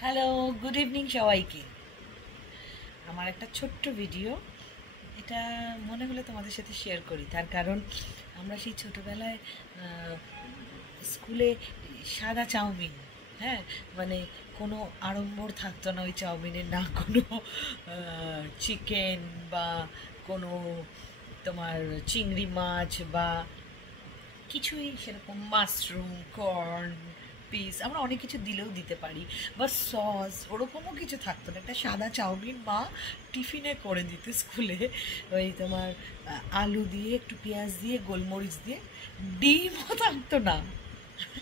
Hello, good evening সবাইকে। আমার একটা ছোট্ট ভিডিও, এটা মনে হলে তোমাদের সাথে শেয়ার করি। তার কারণ আমরা সেই ছোটোবেলায় স্কুলে সাদা চাউমিন, হ্যাঁ, মানে কোনো আড়ম্বর থাকতো না ওই চাউমিনের, না কোনো চিকেন বা কোনো তোমার চিংড়ি মাছ বা কিছুই সেরকম, মাশরুম, কর্ন, পিস, আমরা অনেক কিছু দিলেও দিতে পারি, বা সস, ওরকমও কিছু থাকতো না। একটা সাদা চাউমিন মা টিফিনে করে দিত স্কুলে, ওই তোমার আলু দিয়ে, একটু পেঁয়াজ দিয়ে, গোলমরিচ দিয়ে, ডিমও থাকতো না।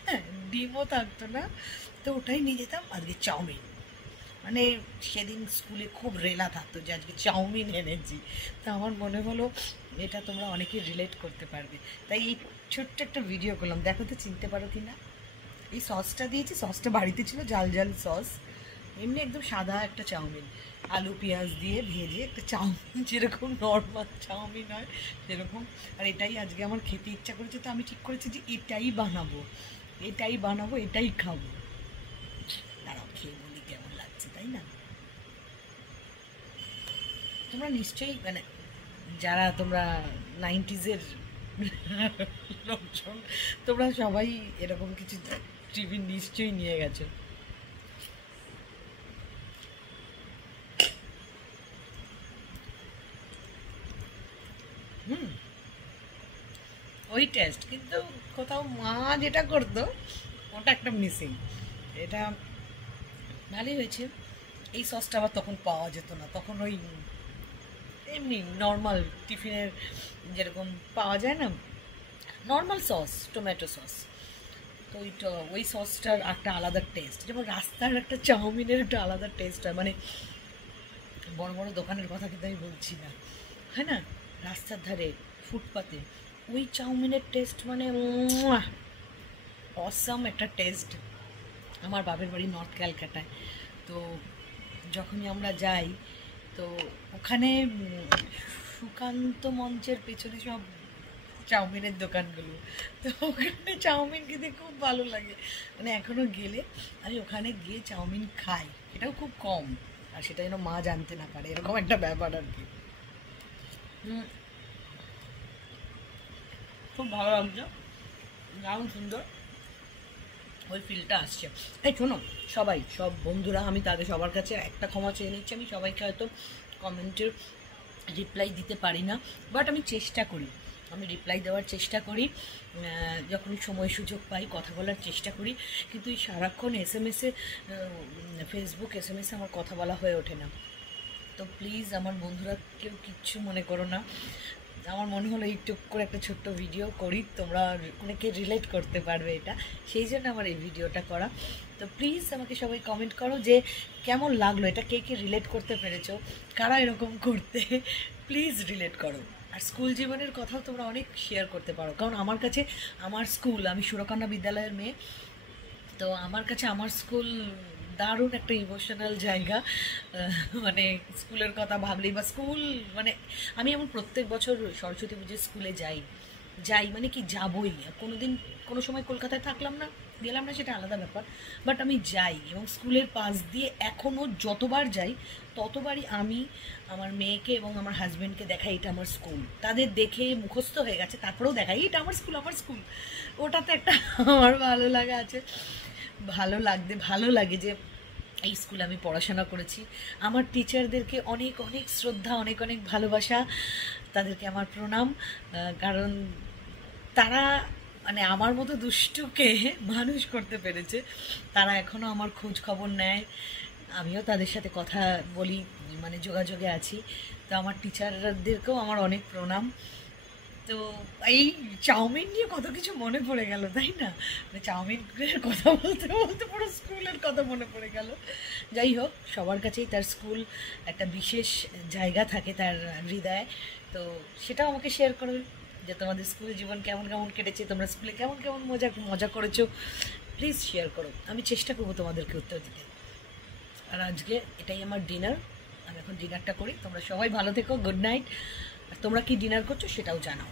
হ্যাঁ, ডিমও থাকতো না। তো ওটাই নিয়ে যেতাম, আজকে চাউমিন। মানে সেদিন স্কুলে খুব রেলা থাকতো যে আজকে চাউমিন এনেছি। তা আমার মনে হলো এটা তোমরা অনেকে রিলেট করতে পারবে, তাই এই ছোট্ট একটা ভিডিও করলাম। দেখো তো চিনতে পারো কি না। এই সসটা দিয়েছি, সসটা বাড়িতে ছিল, ঝাল ঝাল সস। এমনি একদম সাদা একটা চাউমিন, আলু পেঁয়াজ দিয়ে ভেজে একটা চাউমিন, যেরকম নর্মাল চাউমিন হয় সেরকম। আর এটাই আজকে আমার খেতে ইচ্ছা করেছে, তো আমি ঠিক করেছি যে এটাই বানাবো, এটাই বানাবো, এটাই খাবো। তারাও খেয়ে বলি কেমন লাগছে, তাই না? তোমরা নিশ্চয়ই মানে যারা তোমরা 90s-এর লোকজন, তোমরা সবাই এরকম কিছু টিফিন নিশ্চয়ই নিয়ে গেছো। হুম, ওই টেস্ট কিন্তু কোথাও মা যেটা করতো ওটা একটা মিসিং। এটা ভালোই হয়েছে। এই সসটা আবার তখন পাওয়া যেত না, তখন ওই এমনি নর্মাল টিফিনের যেরকম পাওয়া যায় না, নর্মাল সস, টমেটো সস। তো ওইটা, ওই সসটার একটা আলাদা টেস্ট, যেমন রাস্তার একটা চাউমিনের একটা আলাদা টেস্ট হয়। মানে বড় বড় দোকানের কথা কিন্তু আমি বলছি না, হ্যাঁ না, রাস্তার ধারে, ফুটপাতে ওই চাউমিনের টেস্ট মানে অসাম একটা টেস্ট। আমার বাপের বাড়ি নর্থ ক্যালকাটায়। তো যখনই আমরা যাই, তো ওখানে সুকান্ত মঞ্চের পেছনে সব চাউমিনের দোকানগুলো, তো ওখানে চাউমিন খেতে খুব ভালো লাগে। মানে এখনও গেলে আমি ওখানে গিয়ে চাউমিন খাই, এটাও খুব কম। আর সেটা যেন মা জানতে না পারে, এরকম একটা ব্যাপার আর কি। খুব ভালো লাগছে, দারুণ সুন্দর ওই ফিলটা আসছে। এই শোনো, সবাই, সব বন্ধুরা, আমি তাদের সবার কাছে একটা ক্ষমা চেয়ে নিচ্ছি। আমি সবাইকে হয়তো কমেন্টের রিপ্লাই দিতে পারি না, বাট আমি চেষ্টা করি, আমি রিপ্লাই দেওয়ার চেষ্টা করি, যখনই সময় সুযোগ পাই কথা বলার চেষ্টা করি। কিন্তু এই সারাক্ষণ এসএমএসে, ফেসবুক এসএমএসে আমার কথা বলা হয়ে ওঠে না। তো প্লিজ আমার বন্ধুরা কেউ কিচ্ছু মনে করো না। আমার মনে হলো ইউটিউব করে একটা ছোট্ট ভিডিও করি, তোমরা অনেকে রিলেট করতে পারবে এটা, সেই জন্য আমার এই ভিডিওটা করা। তো প্লিজ আমাকে সবাই কমেন্ট করো যে কেমন লাগলো, এটা কে কে রিলেট করতে পেরেছো, কারা এরকম করতে, প্লিজ রিলেট করো। আর স্কুল জীবনের কথাও তোমরা অনেক শেয়ার করতে পারো, কারণ আমার কাছে আমার স্কুল, আমি সুরকন্যা বিদ্যালয়ের মেয়ে, তো আমার কাছে আমার স্কুল দারুণ একটা ইমোশনাল জায়গা। মানে স্কুলের কথা ভাবলেই, বা স্কুল মানে আমি এমন প্রত্যেক বছর সরস্বতী পুজোর স্কুলে যাই, যাই মানে কি যাবই। কোনো দিন কোনো সময় কলকাতায় থাকলাম না, গেলাম না, সেটা আলাদা ব্যাপার, বাট আমি যাই। এবং স্কুলের পাশ দিয়ে এখনও যতবার যাই ততবারই আমি আমার মেয়েকে এবং আমার হাজব্যান্ডকে দেখাই এটা আমার স্কুল। তাদের দেখে মুখস্থ হয়ে গেছে, তারপরেও দেখাই এটা আমার স্কুল, আমার স্কুল। ওটাতে একটা আমার ভালো লাগা আছে, ভালো লাগে যে এই স্কুলে আমি পড়াশোনা করেছি। আমার টিচারদেরকে অনেক অনেক শ্রদ্ধা, অনেক অনেক ভালোবাসা, তাদেরকে আমার প্রণাম। কারণ তারা মানে আমার মতো দুষ্টুকে মানুষ করতে পেরেছে। তারা এখনও আমার খোঁজ খবর নেয়, আমিও তাদের সাথে কথা বলি, মানে যোগাযোগে আছি। তো আমার টিচারদেরকেও আমার অনেক প্রণাম। তো এই চাউমিন নিয়ে কত কিছু মনে পড়ে গেল, তাই না? মানে চাউমিনের কথা বলতে বলতে পুরো স্কুলের কথা মনে পড়ে গেল। যাই হোক, সবার কাছেই তার স্কুল একটা বিশেষ জায়গা থাকে তার হৃদয়ে। তো সেটাও আমাকে শেয়ার করবে যে তোমাদের স্কুল জীবন কেমন কেমন কেটেছে, তোমরা স্কুলে কেমন কেমন মজা মজা করেছো, প্লিজ শেয়ার করো। আমি চেষ্টা করবো তোমাদেরকে উত্তর দিতে। আর আজকে এটাই আমার ডিনার, আমি এখন ডিনারটা করি। তোমরা সবাই ভালো থেকো, গুড নাইট। আর তোমরা কি ডিনার করছো সেটাও জানাও।